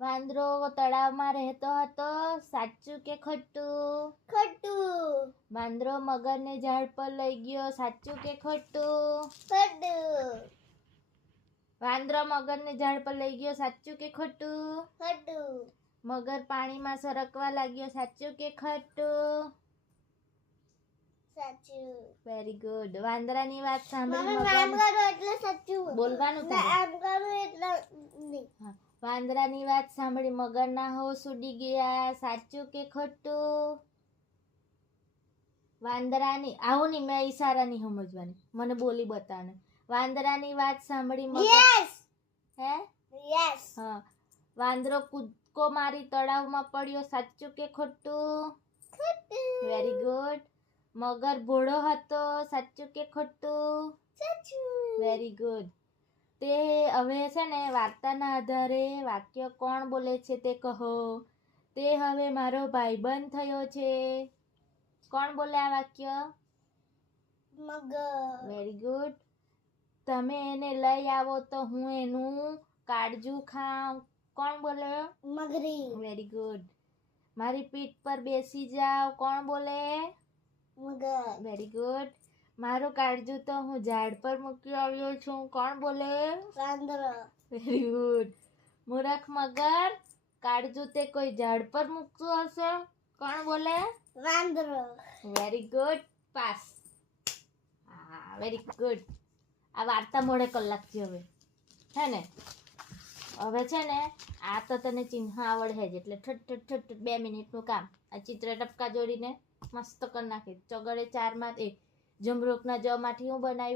વાંદરો તળાવમાં રહેતો હતો. સાચું કે ખોટું? ખોટું. વાંદરો મગરને ઝાડ પર લઈ ગયો. સાચું કે ખોટું? ખોટું. વાંદરો મગરને ઝાડ પર લઈ ગયો. સાચું કે ખોટું? ખોટું. મગર પાણીમાં સરકવા લાગ્યો. સાચું કે ખોટું? સાચું. વેરી ગુડ વાંદરાની વાત સાંભળી બોલવાનું આમ કરું એટલે નહીં હા. વાંદરાની વાત સાંભળી મગરના હોશ ઉડી ગયા. સાચું કે ખોટું? વાંદરાની આવું નહીં મેં ઈશારા નહીં સમજવાની. મને બોલી બતાવને વાંદરાની વાત સાંભળી મગર હે? યસ હા. વાંદરો કૂદકો મારી તળાવમાં પડ્યો. સાચું કે ખોટું? ખોટું. વેરી ગુડ મગર ભોળો હતો. સાચું કે ખોટું? સાચું. વેરી ગુડ તે હવે છે ને વાર્તાના આધારે વાક્ય કોણ બોલે છે તે કહો. તે હવે મારો ભાઈબંધ થયો છે. કોણ બોલે આ વાક્ય? મગર. વેરી ગુડ તમે એને લઈ આવો તો હું એનું કાળજું ખાઉં. કોણ બોલે? મગરી. વેરી ગુડ મારી પીઠ પર બેસી જાઓ. કોણ બોલે? મગર. વેરી ગુડ મારું કાળજું તો હું ઝાડ પર મૂકી આવ્યો છું. કોણ બોલે? વાંદરો. વેરી ગુડ મૂરખ મગર કાળજું તે કોઈ ઝાડ પર મૂકતું હશે? કોણ બોલે? વાંદરો. વેરી ગુડ પાસ હા વેરી ગુડ આ વાર્તા મોડે કલાક છે હવે. હે ને? હવે છે ને આ તો તને ચિહ્ન આવડે જ. એટલે ઠટ ઠટ ઠટ બે મિનિટનું કામ. આ ચિત્ર ટપકા જોડીને મસ્ત કરી નાખી. ચોગડે ચારમાં એ જમરૂકના જમાંથી હું બનાવ્યું